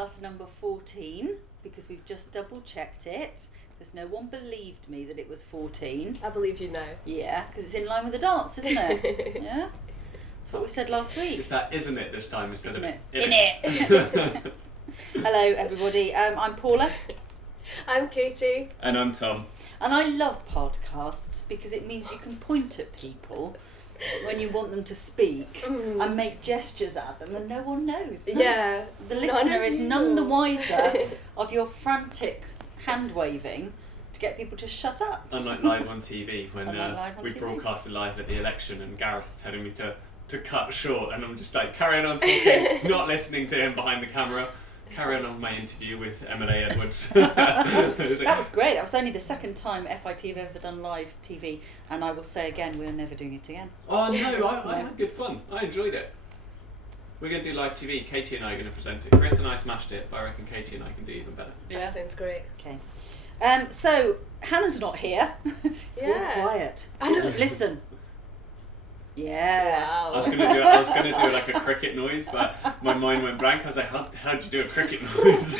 podcast number 14 because we've just double checked it because no one believed me that it was 14. I believe you now. Yeah, because it's in line with the dance, isn't it? Yeah, that's what we said last week. It's that isn't it this time instead Isn't of it? In it. Hello everybody, I'm Paula. I'm Caiti. And I'm Tom. And I love podcasts because it means you can point at people when you want them to speak and make gestures at them and no one knows. Yeah. The listener is none the wiser of your frantic hand waving to get people to shut up. Unlike live on TV when we TV. broadcasted live at the election and Gareth telling me to cut short and I'm just like carrying on talking, not listening to him behind the camera. Carry on my interview with Emily Edwards. That was great. That was only the second time FITV have ever done live TV, and I will say again, we're never doing it again. Oh no, I had good fun. I enjoyed it. We're going to do live TV. Caiti and I are going to present it. Chris and I smashed it, but I reckon Caiti and I can do even better. Yeah. That sounds great. Okay. So Hannah's not here. It's all quiet. Just listen. Yeah. Wow. I was gonna do like a cricket noise, but my mind went blank. I was like, how'd you do a cricket noise?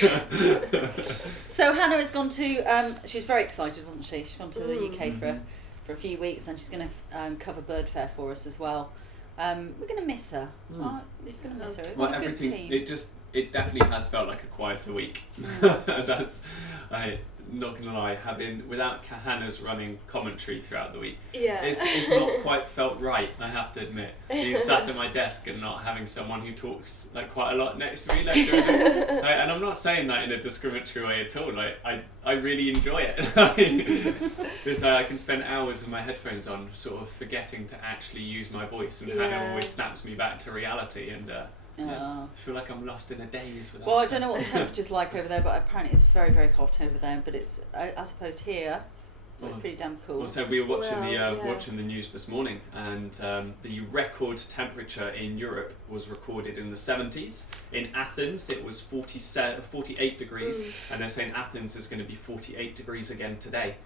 So Hannah has gone to. She was very excited, wasn't she? She's gone to the UK for a few weeks, and she's going to cover Bird Fair for us as well. We're going to miss her. It's going to miss her. Well, What a good team. It definitely has felt like a quieter week. Not gonna lie, without Hannah's running commentary throughout the week, it's not quite felt right. I have to admit, being sat at my desk and not having someone who talks like quite a lot next to me, and I'm not saying that in a discriminatory way at all. Like I really enjoy it. Because I can spend hours with my headphones on, sort of forgetting to actually use my voice, and Hannah always snaps me back to reality and. I feel like I'm lost in a daze without. Well, I don't know what the temperature's like over there, but apparently it's very, very hot over there. But it's, as opposed here, it's pretty damn cool. Well, so we were watching the news this morning, and the record temperature in Europe was recorded in the 70s. In Athens, it was 48 degrees, and they're saying Athens is going to be 48 degrees again today.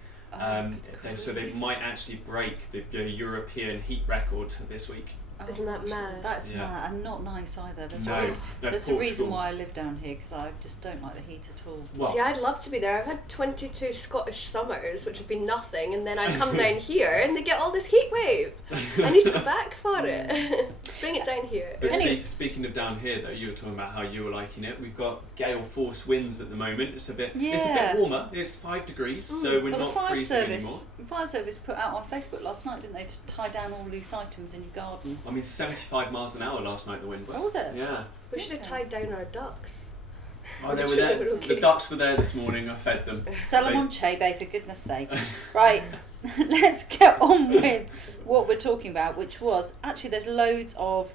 So they might actually break the European heat record this week. Isn't that mad? That's mad, and not nice either. There's No, a reason why I live down here, because I just don't like the heat at all. Well, see, I'd love to be there. I've had 22 Scottish summers, which have been nothing, and then I come down here and they get all this heat wave. I need to go back for it. Bring it down here. But speaking of down here, though, you were talking about how you were liking it. We've got gale force winds at the moment. It's a bit warmer. It's 5 degrees, so we're not freezing anymore. The fire service put out on Facebook last night, didn't they, to tie down all loose items in your garden. I mean, 75 miles an hour last night the wind was. Oh, was it? Yeah. We should have tied down our ducks. Oh, they were there. The ducks were there this morning. I fed them. Sell them on Chebe, for goodness sake. Right, let's get on with what we're talking about, which was, actually there's loads of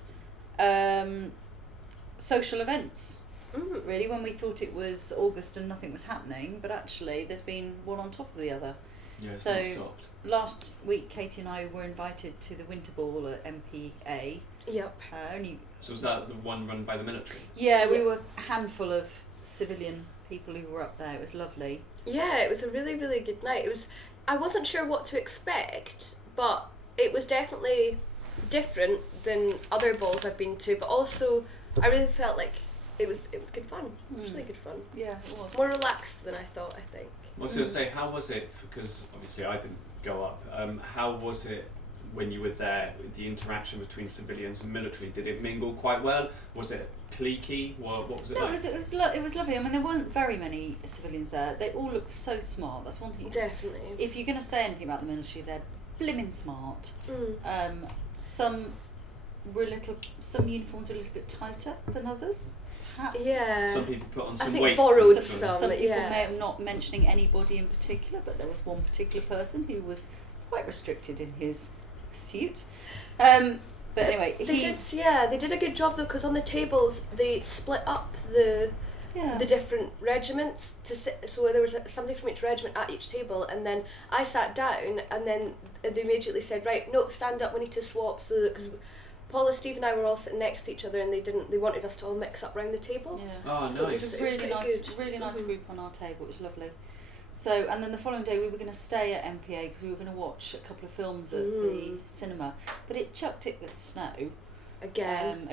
social events. Really, when we thought it was August and nothing was happening, but actually there's been one on top of the other. Yeah, it's so not stopped. Last week, Caiti and I were invited to the Winter Ball at MPA. Yep. So was that the one run by the military? Yeah, we were a handful of civilian people who were up there. It was lovely. Yeah, it was a really, really good night. I wasn't sure what to expect, but it was definitely different than other balls I've been to, but also I really felt like it was good fun. It was really good fun. Yeah, it was. More relaxed than I thought, I think. I was going to say, how was it, because obviously I didn't go up, how was it when you were there, the interaction between civilians and military? Did it mingle quite well? Was it cliquey? What was it like? It was lovely. I mean, there weren't very many civilians there. They all looked so smart. That's one thing. Definitely. If you're going to say anything about the military, they're blimmin' smart. Some uniforms were a little bit tighter than others. Perhaps. Yeah. Some people put on some I think weights. borrowed some people may have not mentioning anybody in particular, but there was one particular person who was quite restricted in his suit. But anyway, they did a good job though, because on the tables they split up the different regiments to sit, so there was somebody from each regiment at each table, and then I sat down, and then they immediately said, right, no, stand up, we need to swap, so because Paula, Steve and I were all sitting next to each other, and they wanted us to all mix up round the table. Yeah. Oh, so nice. It was really nice group on our table. It was lovely. So, and then the following day we were going to stay at MPA because we were going to watch a couple of films at the cinema, but it chucked it with snow. Again.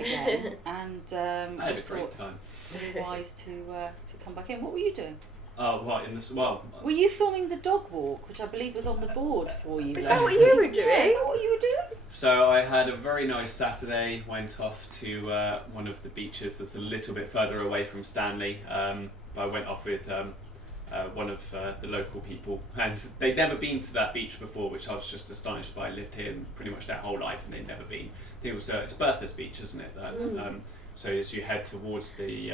And I had a great time. Really wise to come back in. What were you doing? Were you filming the dog walk, which I believe was on the board for you? Is that what you were doing? Yeah, is that what you were doing? So I had a very nice Saturday, went off to one of the beaches that's a little bit further away from Stanley. I went off with one of the local people, and they'd never been to that beach before, which I was just astonished by. I lived here pretty much their whole life and they'd never been. I think it was it's Bertha's Beach, isn't it? So as you head towards the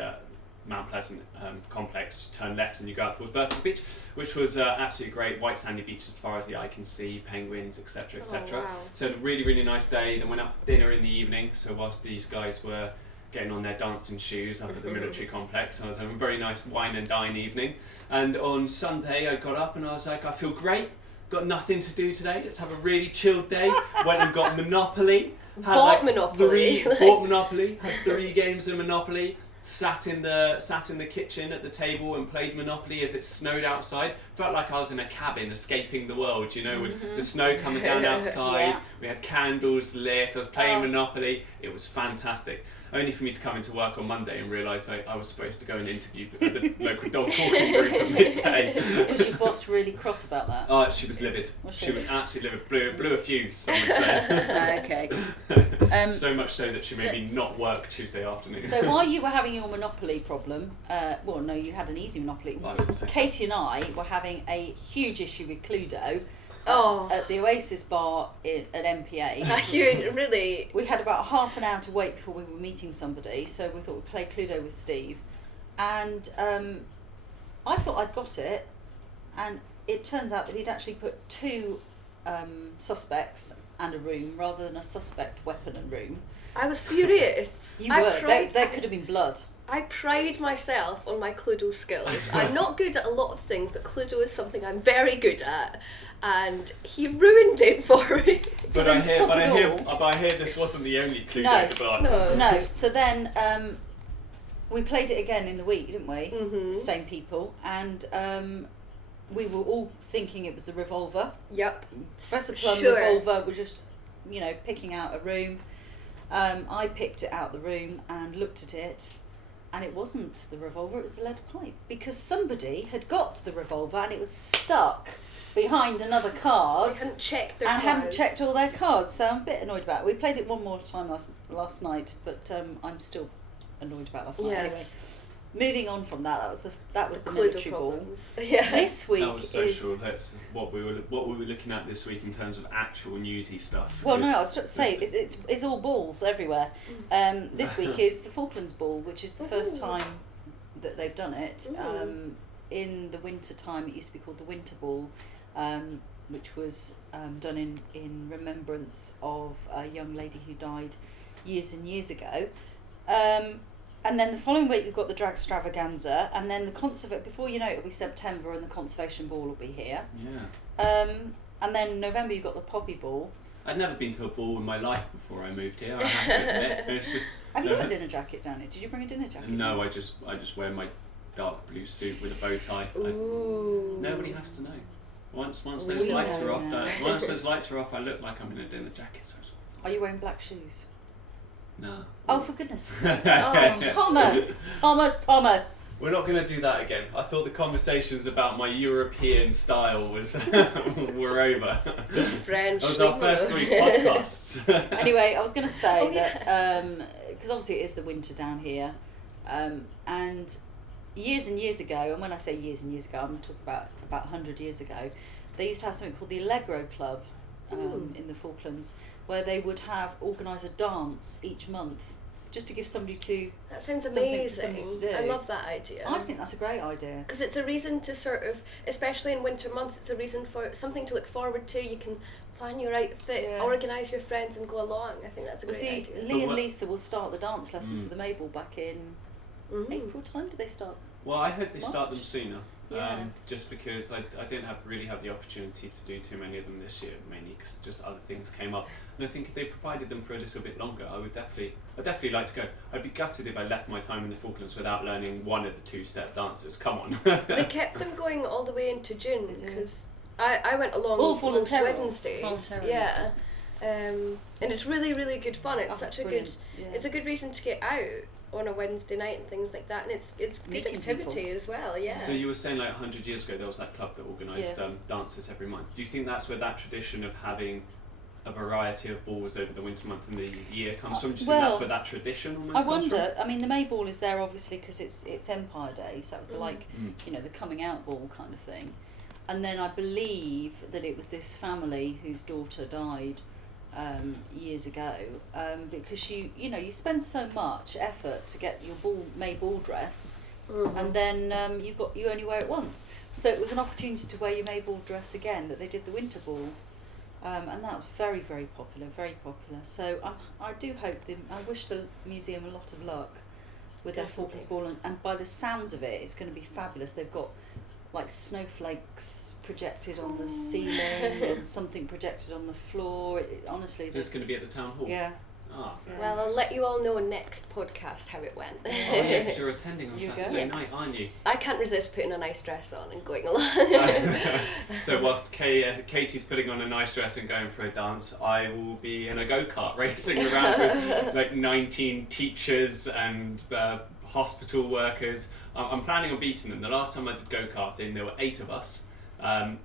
Mount Pleasant complex, you turn left and you go out towards Bertha's Beach, which was absolutely great. White sandy beach as far as the eye can see, penguins, etc, etc. Wow. So had a really, really nice day. Then went out for dinner in the evening. So whilst these guys were getting on their dancing shoes up at the military complex, I was having a very nice wine and dine evening. And on Sunday I got up and I was like, I feel great, got nothing to do today, let's have a really chilled day. Went and got Monopoly. Bought Monopoly. Had 3 games of Monopoly. Sat in the kitchen at the table and played Monopoly as it snowed outside. Felt like I was in a cabin escaping the world, you know, with the snow coming down outside. Yeah. We had candles lit. I was playing Monopoly. It was fantastic. Only for me to come into work on Monday and realise I was supposed to go and interview the local dog walking group at midday. Was your boss really cross about that? She was livid. She was absolutely livid. Blew a fuse, some would say. Okay. So much so that she made me not work Tuesday afternoon. So while you were having your Monopoly problem, you had an easy Monopoly. Caiti and I were having a huge issue with Cluedo. At the Oasis bar at MPA. Really? We had about half an hour to wait before we were meeting somebody, so we thought we'd play Cluedo with Steve. And I thought I'd got it, and it turns out that he'd actually put 2 suspects and a room rather than a suspect, weapon and room. I was furious. You were. There could have been blood. I pride myself on my Cluedo skills. I'm not good at a lot of things, but Cluedo is something I'm very good at. And he ruined it for me. But I hear this wasn't the only Cluedo debacle. No. So then we played it again in the week, didn't we? Mm-hmm. Same people, and we were all thinking it was the revolver. Yep. Professor Plum revolver. We're just, picking out a room. I picked it out the room and looked at it, and it wasn't the revolver. It was the lead pipe, because somebody had got the revolver and it was stuck behind another card. They hadn't checked hadn't checked all their cards, so I'm a bit annoyed about it. We played it one more time last night, but I'm still annoyed about last night. Anyway, moving on from that, that was the military ball. Yeah. This week that was social. That's what we were looking at this week in terms of actual newsy stuff. Well, I was just to say it's all balls everywhere. This week is the Falklands ball, which is the first time that they've done it. In the winter time, it used to be called the winter ball. Which was done in remembrance of a young lady who died years and years ago. And then the following week you've got the drag extravaganza, and then before you know it, it'll be September and the conservation ball will be here. Yeah. And then November you've got the poppy ball. I'd never been to a ball in my life before I moved here. I have to admit. It's just. Have you got a dinner jacket down here? Did you bring a dinner jacket? No, I just wear my dark blue suit with a bow tie. Nobody has to know. Once those lights are off, I look like I'm in a dinner jacket. So are you wearing black shoes? No. Oh, for goodness sake. Thomas. We're not going to do that again. I thought the conversations about my European style were over. It's French. That was our first 3 podcasts. Anyway, I was going to say that, because obviously it is the winter down here, and years and years ago, and when I say years and years ago, I'm talking about 100 years ago, they used to have something called the Allegro Club in the Falklands, where they would organise a dance each month, just to give somebody to... That sounds amazing. amazing. To do. I love that idea. I think that's a great idea. Because it's a reason to sort of, especially in winter months, it's a reason for something to look forward to. You can plan your outfit, organise your friends and go along. I think that's a great idea. Lee and Lisa will start the dance lessons for the Mabel back in April time. Did they start? Well, I hope they start them sooner. Yeah. Just because I didn't really have the opportunity to do too many of them this year, mainly because just other things came up. And I think if they provided them for a little bit longer, I'd definitely like to go. I'd be gutted if I left my time in the Falklands without learning one of the 2-step dances. Come on. They kept them going all the way into June, because I went along all most voluntarily. Wednesdays. Voluntarily. Yeah. and it's really, really good fun. It's such a brilliant. good, it's a good reason to get out on a Wednesday night and things like that, and it's good Meeting activity people. as well. Yeah. So you were saying like 100 years ago there was that club that organised dances every month. Do you think that's where that tradition of having a variety of balls over the winter month and the year comes from? Do you think that's where that tradition almost comes from? I wonder. I mean, the May ball is there obviously because it's Empire Day, so that was the coming out ball kind of thing. And then I believe that it was this family whose daughter died years ago, because you spend so much effort to get your May ball dress, and then you only wear it once. So it was an opportunity to wear your May ball dress again that they did the winter ball, and that was very, very popular, very popular. So I do hope I wish the museum a lot of luck with their Falklands ball, and by the sounds of it, it's going to be fabulous. They've got like snowflakes projected on the ceiling and something projected on the floor. Honestly, is this going to be at the town hall? Yeah. Ah, well, I'll let you all know next podcast how it went. Oh yeah, because you're attending on Saturday night, aren't you? I can't resist putting a nice dress on and going along. So whilst Katie's putting on a nice dress and going for a dance, I will be in a go-kart racing around with like 19 teachers and hospital workers. I'm planning on beating them. The last time I did go-karting, there were 8 of us.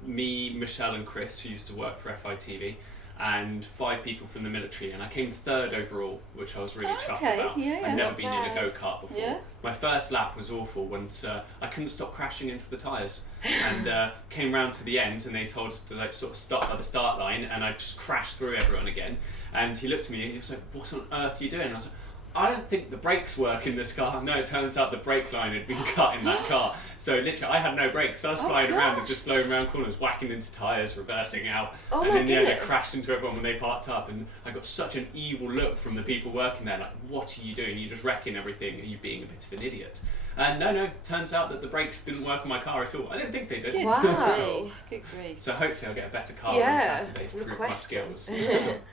Me, Michelle and Chris, who used to work for FITV, and 5 people from the military, and I came 3rd overall, which I was really chuffed about. I'd never been in a go-kart before. Yeah. My first lap was awful once I couldn't stop crashing into the tyres, and came round to the end, and they told us to like sort of stop by the start line, and I just crashed through everyone again. And he looked at me and he was like, "What on earth are you doing?" And I was like, "I don't think the brakes work in this car." No, it turns out the brake line had been cut in that car. So literally, I had no brakes. I was flying around and just slowing around corners, whacking into tyres, reversing out. And then I crashed into everyone when they parked up. And I got such an evil look from the people working there. Like, "What are you doing? You're just wrecking everything. Are you being a bit of an idiot?" And no, turns out that the brakes didn't work on my car at all. I didn't think they did. Wow. Good grief. So hopefully I'll get a better car on Saturday to prove my skills.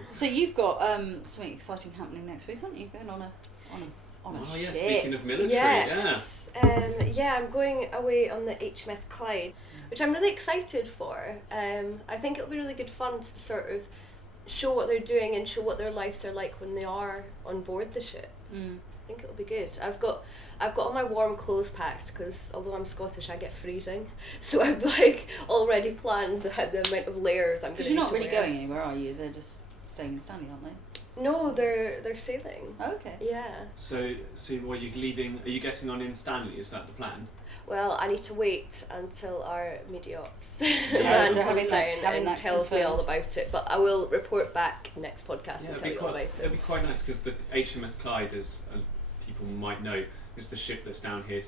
So you've got something exciting happening next week, haven't you? Going on a Oh yeah, ship. speaking of military, yes. I'm going away on the HMS Clyde, which I'm really excited for. I think it'll be really good fun to sort of show what they're doing and show what their lives are like when they are on board the ship. I think it'll be good. I've got all my warm clothes packed because although I'm Scottish, I get freezing. So I've like already planned the amount of layers I'm going to need to wear. You're not really going anywhere, are you? They're just staying in Stanley, aren't they? No, they're sailing. Oh, okay. Yeah. So what, are you leaving? Are you getting on in Stanley? Is that the plan? Well, I need to wait until our media ops Yeah, man comes down and tells me all about it. But I will report back next podcast and tell you all about it. It'll be quite nice because the HMS Clyde, as people might know, is the ship that's down here,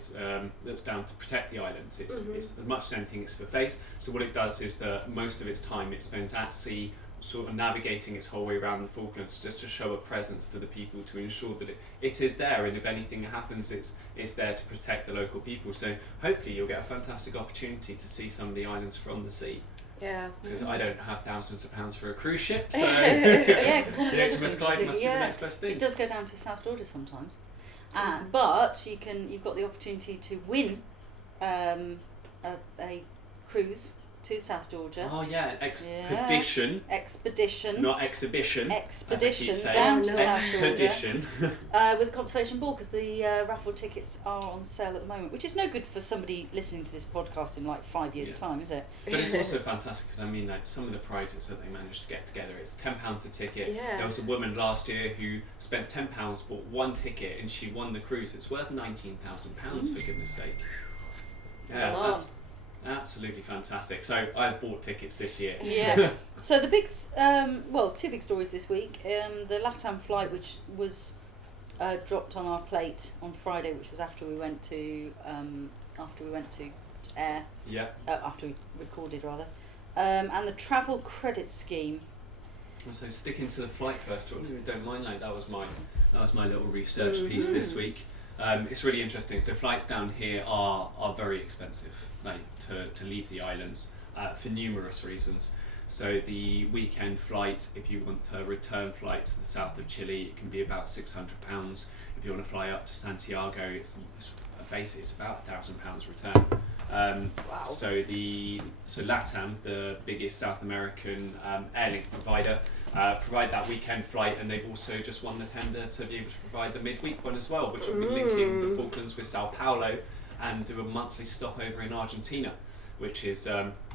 that's down to protect the islands. It's as much as anything, it's for face. So what it does is that most of its time it spends at sea, sort of navigating its whole way around the Falklands, just to show a presence to the people, to ensure that it is there, and if anything happens, it's there to protect the local people. So hopefully you'll get a fantastic opportunity to see some of the islands from the sea. Yeah. Because I don't have thousands of pounds for a cruise ship, so yeah, because one of the HMS Clyde must be the next best thing. It does go down to South Georgia sometimes, but you've got the opportunity to win a cruise to South Georgia. Oh yeah, expedition. Not exhibition. Expedition as I keep down to saying. South Georgia. Expedition. With a conservation ball, because the raffle tickets are on sale at the moment, which is no good for somebody listening to this podcast in like 5 years' time, is it? But it's also fantastic because I mean, like some of the prizes that they managed to get together. It's £10 a ticket. Yeah. There was a woman last year who spent £10, bought one ticket, and she won the cruise. It's worth £19,000 for goodness sake. That's a lot. Absolutely fantastic. So I've bought tickets this year. Yeah. So the big, two big stories this week. The LATAM flight, which was dropped on our plate on Friday, which was after we went to air. Yeah. After we recorded rather, and the travel credit scheme. So sticking to the flight first, if you don't mind, like that was my little research piece this week. It's really interesting. So flights down here are very expensive, like to leave the islands for numerous reasons. So the weekend flight, if you want a return flight to the south of Chile, it can be about £600. If you want to fly up to Santiago, it's about £1,000 return. Wow. So LATAM, the biggest South American airlink provider, provide that weekend flight, and they've also just won the tender to be able to provide the midweek one as well, which will be linking the Falklands with Sao Paulo and do a monthly stopover in Argentina, which is,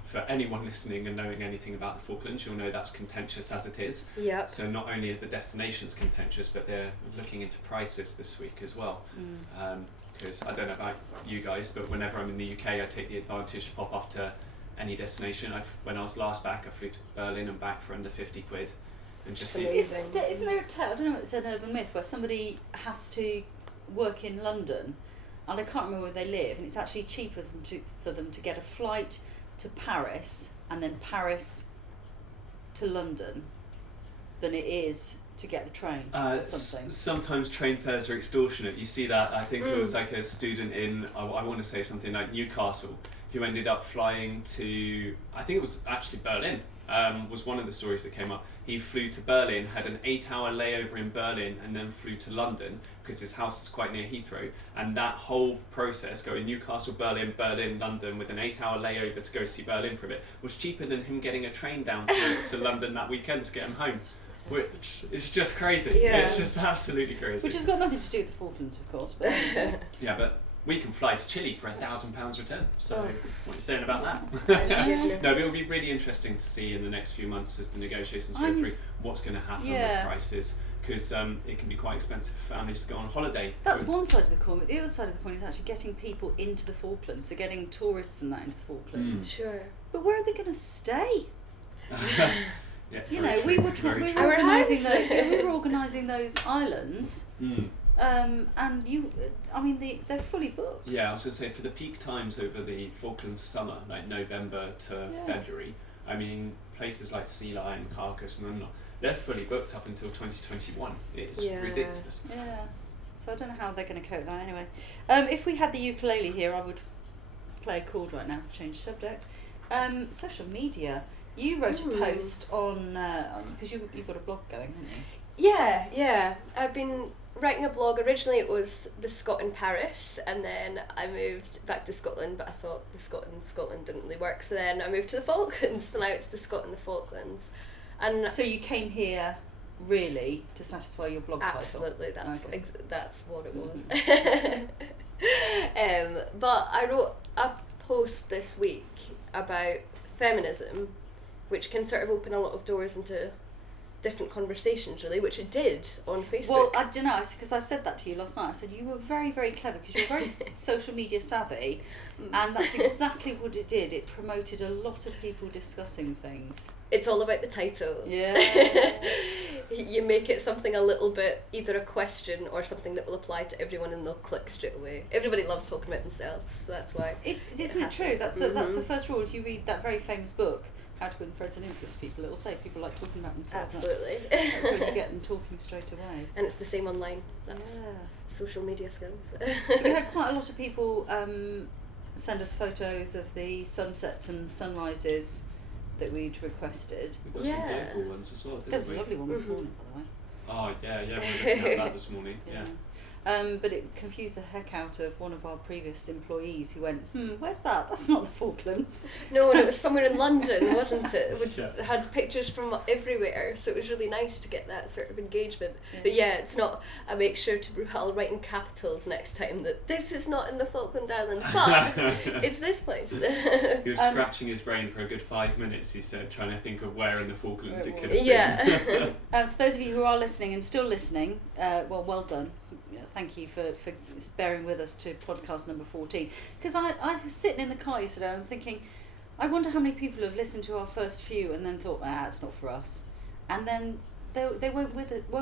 for anyone listening and knowing anything about the Falklands, you'll know that's contentious as it is. Yep. So not only are the destinations contentious, but they're looking into prices this week as well. Because I don't know about you guys, but whenever I'm in the UK, I take the advantage to pop off to any destination. When I was last back, I flew to Berlin and back for under 50 quid. And just amazing. Isn't there a tale, I don't know, it's an urban myth, where somebody has to work in London, and I can't remember where they live, and it's actually cheaper for them to get a flight to Paris and then Paris to London than it is to get the train or something. Sometimes train fares are extortionate. You see that, I think it was like a student in, I want to say something like Newcastle, who ended up flying to, I think it was actually Berlin, was one of the stories that came up. He flew to Berlin, had an 8-hour layover in Berlin, and then flew to London because his house is quite near Heathrow. And that whole process, going Newcastle, Berlin, London, with an 8-hour layover to go see Berlin for a bit, was cheaper than him getting a train down to London that weekend to get him home. Which is just crazy. Yeah. It's just absolutely crazy. Which has got nothing to do with the Falklands, of course. But yeah, but we can fly to Chile for £1,000 return. So what are you saying about that? No, but it'll be really interesting to see in the next few months as the negotiations go through what's going to happen with prices, because it can be quite expensive for families to go on holiday. That's one side of the coin, but the other side of the coin is actually getting people into the Falklands, so getting tourists and that into the Falklands. Sure. But where are they going to stay? Yeah, you know, we were organising those islands. And they're fully booked. Yeah, I was going to say, for the peak times over the Falklands summer, like November to February, I mean, places like Sea Lion, Carcass, and they're fully booked up until 2021. It's ridiculous. Yeah. So I don't know how they're going to cope with that anyway. If we had the ukulele here, I would play a chord right now, change subject. Social media. You wrote a post on, because you've got a blog going, haven't you? Yeah. I've been writing a blog. Originally it was the Scot in Paris, and then I moved back to Scotland, but I thought the Scot in Scotland didn't really work, so then I moved to the Falklands, so now it's the Scot in the Falklands. And so you came here really to satisfy your blog title? Absolutely, that's what it was. But I wrote a post this week about feminism, which can sort of open a lot of doors into different conversations, really, which it did on Facebook. Well, I don't know, because I said that to you last night. I said you were very, very clever, because you're very social media savvy, and that's exactly what it did. It promoted a lot of people discussing things. It's all about the title. Yeah. You make it something a little bit, either a question or something that will apply to everyone, and they'll click straight away. Everybody loves talking about themselves, so that's why. Isn't it true? That's the first rule. If you read that very famous book, How to Win Friends and Influence People, it will say people like talking about themselves. Absolutely. That's when you get them talking straight away. And it's the same online. That's social media skills. So we had quite a lot of people send us photos of the sunsets and sunrises that we'd requested. We've got some local ones as well, didn't we? There was a lovely one this morning, by the way. Oh, yeah, we were looking at that this morning, yeah. But it confused the heck out of one of our previous employees, who went, where's that? That's not the Falklands. No, and it was somewhere in London, wasn't it? Which had pictures from everywhere, so it was really nice to get that sort of engagement. Yeah. But yeah, it's not, I make sure I'll write in capitals next time that this is not in the Falkland Islands, but it's this place. He was scratching his brain for a good 5 minutes, he said, trying to think of where in the Falklands it could have been. Yeah. So those of you who are listening and still listening, well done. Thank you for bearing with us to podcast number 14. Because I was sitting in the car yesterday and I was thinking, I wonder how many people have listened to our first few and then thought, it's not for us. And then they won't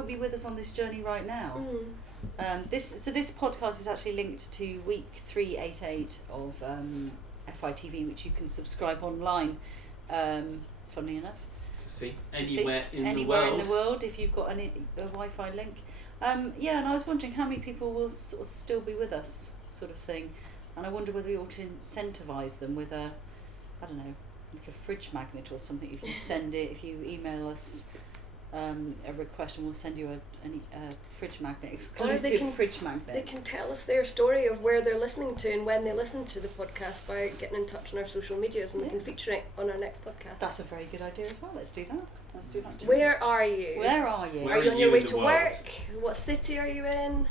be with us on this journey right now. This podcast is actually linked to week 388 of FITV, which you can subscribe online, funnily enough. To see anywhere in the world if you've got a Wi-Fi link. And I was wondering how many people will sort of still be with us, sort of thing. And I wonder whether we ought to incentivise them with like a fridge magnet or something. If you send it, if you email us a request, and we'll send you a fridge magnet, exclusive fridge magnet. They can tell us their story of where they're listening to and when they listen to the podcast by getting in touch on our social medias, and we can feature it on our next podcast. That's a very good idea as well. Let's do that. Too. Where are you? Where are you? Are you on your way to work? What city are you in?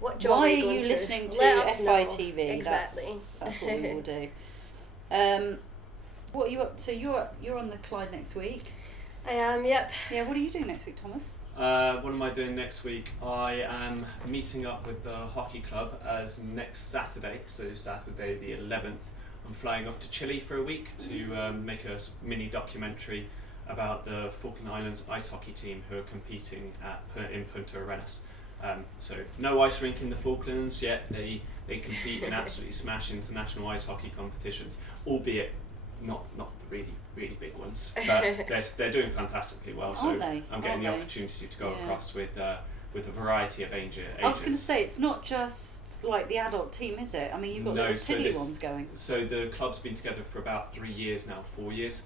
What job Why are you listening to FITV? Exactly. That's what we will do. What are you up to? You're on the Clyde next week. I am, yep. Yeah, what are you doing next week, Thomas? What am I doing next week? I am meeting up with the hockey club as next Saturday, so Saturday the 11th. I'm flying off to Chile for a week to make a mini documentary about the Falkland Islands ice hockey team who are competing in Punta Arenas. So no ice rink in the Falklands yet. They compete and absolutely smash international ice hockey competitions, albeit not the really big ones. But they're doing fantastically well. So I'm getting the opportunity to go across with a variety of ages. I was going to say, it's not just like the adult team, is it? I mean, you've got the kiddie ones going. So the club's been together for about 3 years now, 4 years.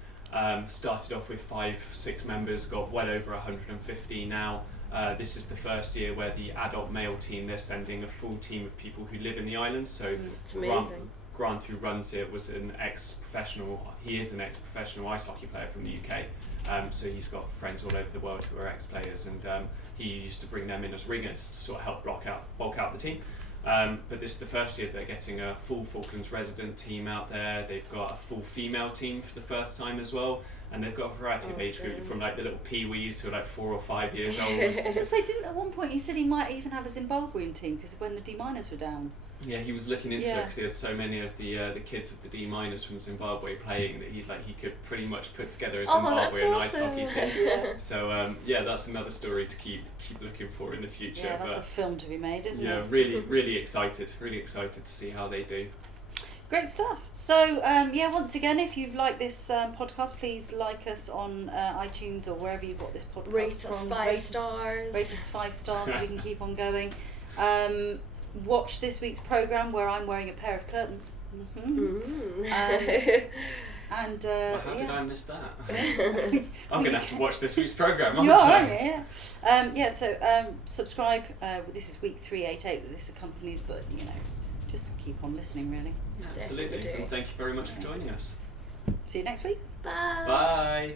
Started off with 5-6 members, got well over 150 now. This is the first year where the adult male team, they're sending a full team of people who live in the islands. So it's amazing. Grant, who runs it, was an ex-professional. He is an ex-professional ice hockey player from the UK. So he's got friends all over the world who are ex-players, and he used to bring them in as ringers to sort of help bulk out the team. But this is the first year they're getting a full Falklands resident team out there. They've got a full female team for the first time as well, and they've got a variety of age group, from like the little peewees who are like 4 or 5 years old. I was going to say, didn't at one point he said he might even have a Zimbabwean team because when the D minors were down. Yeah, he was looking into it because there's so many of the kids of the D minors from Zimbabwe playing that he's like he could pretty much put together a Zimbabwean ice hockey team. So that's another story to keep looking for in the future. Yeah, that's a film to be made, isn't it? Yeah, really excited to see how they do. Great stuff. So once again, if you've liked this podcast, please like us on iTunes or wherever you got this podcast Rate from. Us 5 stars. Rate us 5 stars so we can keep on going. Watch this week's programme where I'm wearing a pair of curtains. Mm-hmm. How did I miss that? I'm going to have to watch this week's programme, aren't I? So subscribe. This is week 388 that this accompanies, but just keep on listening, really. Absolutely. And thank you very much for joining us. See you next week. Bye. Bye.